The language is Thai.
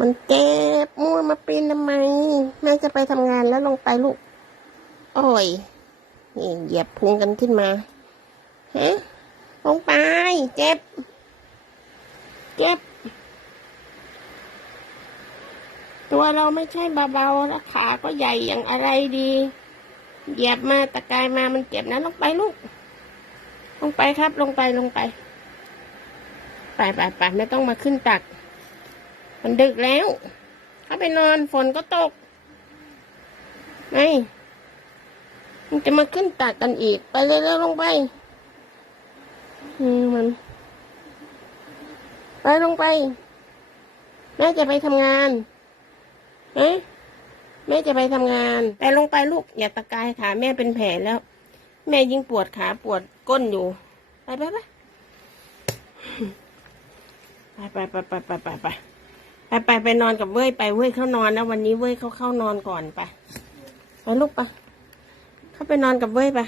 มันเจ็บมัวมาปีนทำไม แม่จะไปทำงานแล้วลงไปลูกโอ้ยนี่เหยียบพุงกันขึ้นมาฮะลงไป เจ็บ เจ็บ ตัวเราไม่ใช่เบาๆแล้วขาก็ใหญ่อย่างอะไรดี เหยียบมาตะกายมามันเจ็บนะลงไปลูก ลงไปครับ ลงไปลงไป ไปไปไปไม่ต้องมาขึ้นตัก มันดึกแล้วเข้าไปนอนฝนก็ตก ไง มันจะมาขึ้นตักกันอีก ไปเร็วๆลงไป อืมมัน ไปลงไป แม่จะไปทำงานเอ๊ะแม่จะไปทำงาน ไปลงไปลูก อย่าตะกายขาแม่เป็นแผลแล้ว แม่ยิ่งปวดขาปวดก้นอยู่ ไปไปไปไปไปไปไปไปไป ไปไปไปนอนกับเว้ยไปเว้ยเข้านอนนะววันนี้เว้ยเขาเข้านอนก่อนไปไปลูกไปเข้าไปนอนกับเว้ยไป